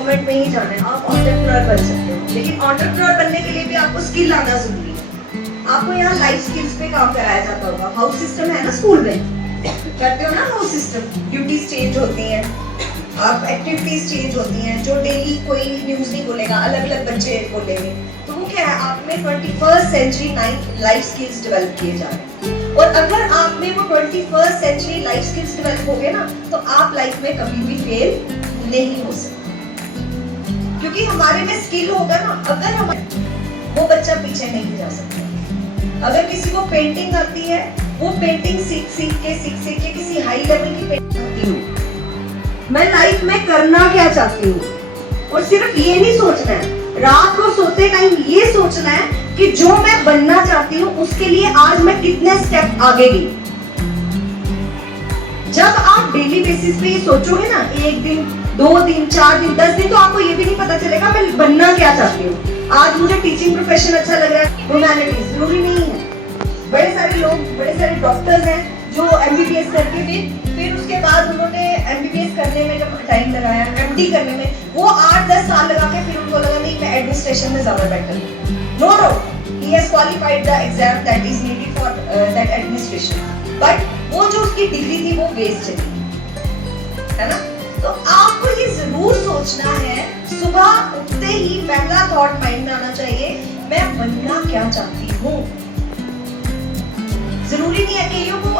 Government में ही जाना है, आप एंटरप्रेन्योर बन सकते हो, लेकिन एंटरप्रेन्योर बनने के लिए भी आपको स्किल आना जरूरी है। आपको यहाँ लाइफ स्किल्स पे काम कराया जाता होगा। हाउस सिस्टम है ना स्कूल में, करते हो ना हाउस सिस्टम, ड्यूटीज चेंज होती हैं, आप एक्टिविटीज चेंज होती हैं, जो डेली कोई न्यूज़ नहीं बोलेगा, अलग अलग बच्चे बोलेंगे, तो वो क्या है, आप में 21st century life skills develop किए जा रहे हैं। और अगर आप में वो 21st century life skills develop हो गए ना, तो आप लाइफ में कभी भी फेल नहीं हो सकते, क्योंकि हमारे में स्किल होगा ना। अगर हम वो बच्चा पीछे नहीं जा सकता। अगर किसी को पेंटिंग आती है, वो पेंटिंग सीख के किसी हाई लेवल की पेंटिंग आती हूँ, मैं लाइफ में करना क्या चाहती हूँ, और सिर्फ ये नहीं सोचना है, रात को सोते टाइम ये सोचना है कि जो मैं बनना चाहती हूँ उसके लिए आज मैं कितने स्टेप आगे गई। जब आप डेली बेसिस पे ये सोचोगे ना, 1 दिन 2 दिन 4 दिन 10 दिन, तो आपको ये भी नहीं पता चलेगा मैं बनना क्या चाहती हूँ। आज मुझे टीचिंग प्रोफेशन अच्छा लग रहा है, ह्यूमैनिटीज जरूरी नहीं है। बड़े सारे लोग, बड़े सारे डॉक्टर्स हैं जो MBBS करके फिर उसके बाद उन्होंने MBBS करने में जब टाइम लगाया, MD करने में, वो 8-10 साल लगा के फिर उनको लगा नहीं मैं एडमिनिस्ट्रेशन में ज्यादा बेटर हूँ। No, he has qualified the exam that is needed for that administration, but वो जो उसकी डिग्री थी वो वेस्ट चली, है ना। तो आपको ये जरूर सोचना है, सुबह उठते ही पहला थॉट माइंड में आना चाहिए, मैं बनना क्या चाहती हूँ। जरूरी नहीं है कि ये को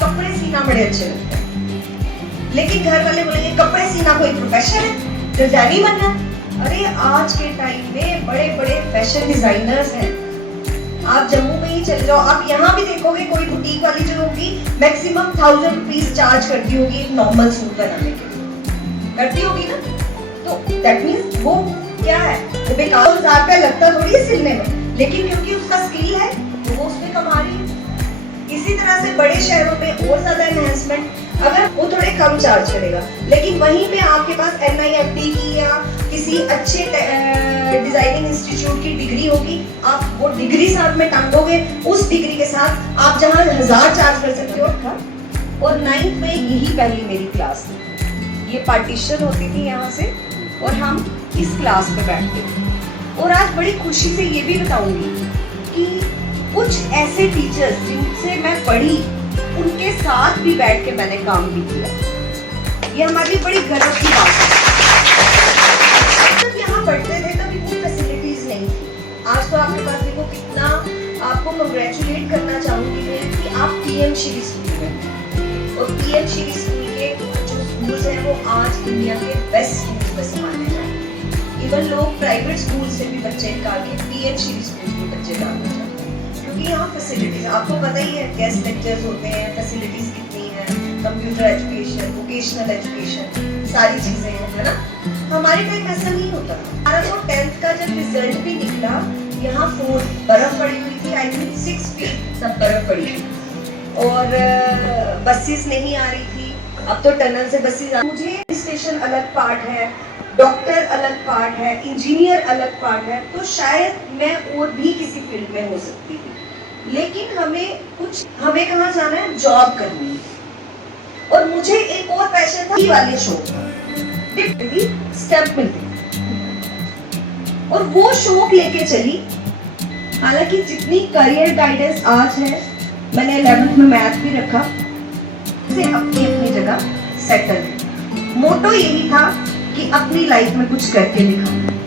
कपड़े सीना बड़े अच्छे लगते हैं, लेकिन घर वाले बोलेंगे कपड़े सीना कोई प्रोफेशन है, डिजाइनिंग बनना। अरे आज के टाइम में बड़े बड़े फैशन डिजाइनर्स हैं, आप जम्मू में ही चले जाओ, आप यहाँ भी देखोगे कोई बुटीक वाली जो होगी मैक्सिमम 1000 रुपीज चार्ज करती होगी एक नॉर्मल सूट बनाने के लिए, करती होगी ना। तो दैट मींस वो क्या है, वो बेकार 1000 रुपया लगता थोड़ी है सिलने में, लेकिन क्योंकि उसका स्किल है तो वो उसमें कमा रही है। इसी तरह से बड़े शहरों में और ज्यादा एनहांसमेंट, अगर वो थोड़े कम चार्ज करेगा, लेकिन वहीं पे आपके पास NIFT की या किसी अच्छे डिजाइनिंग इंस्टीट्यूट की डिग्री होगी, आप वो डिग्री साथ में टांगोगे, उस डिग्री के साथ आप जहाँ 1000 चार्ज कर सकते हो। और 9th में यही पहली मेरी क्लास थी, ये पार्टीशन होती थी यहाँ से, और हम इस क्लास पे बैठते थे। और आज बड़ी खुशी से ये भी बताऊंगी कि कुछ ऐसे टीचर्स जिनसे मैं पढ़ी, उनके साथ भी बैठ के मैंने काम भी किया। ये हमारी बड़ी गर्व की बात है। जब यहाँ पढ़ते थे तभी कोई फैसिलिटीज नहीं थी। आज तो आपके पास देखो कितना, आपको कंग्रेचुलेट करना चाहूंगी मैं कि आप PM श्री स्कूल में, और PM श्री स्कूल के जो स्कूल्स हैं वो आज इंडिया के बेस्ट स्कूल्स में से माने जाते हैं। इवन लोग प्राइवेट स्कूल से भी बच्चे निकाल के PM श्री स्कूल में बच्चे डालना चाहते हैं, क्योंकि यहाँ फैसिलिटीज आपको पता ही है, गेस्ट लेक्चर्स होते हैं, फैसिलिटीज कितनी है, कंप्यूटर एजुकेशन, वोकेशनल एजुकेशन, सारी चीजें हैं, है ना। हमारे टाइम ऐसा नहीं होता। हमारा वो 10th का जब रिजल्ट भी निकला, यहाँ 4 बर्फ पड़ी हुई थी, आई थिंक 6 फीट तब बर्फ पड़ी थी, और बसेस नहीं आ रही थी। अब तो टनल से बसेस मुझे एडमिनिस्ट्रेशन अलग पार्ट है, डॉक्टर अलग पार्ट है, इंजीनियर अलग पार्ट है, तो शायद मैं और भी किसी फील्ड में हो सकती थी, लेकिन हमें कहाँ जाना है, जॉब करनी है। और मुझे एक और पैशन था, वाले शौक था, स्टेप मिलते, और वो शौक लेके चली। हालांकि जितनी करियर गाइडेंस आज है, मैंने 11th में मैथ भी रखा, से अपनी अपनी जगह सेटल है। मोटो यही था कि अपनी लाइफ में कुछ करके दिखाना।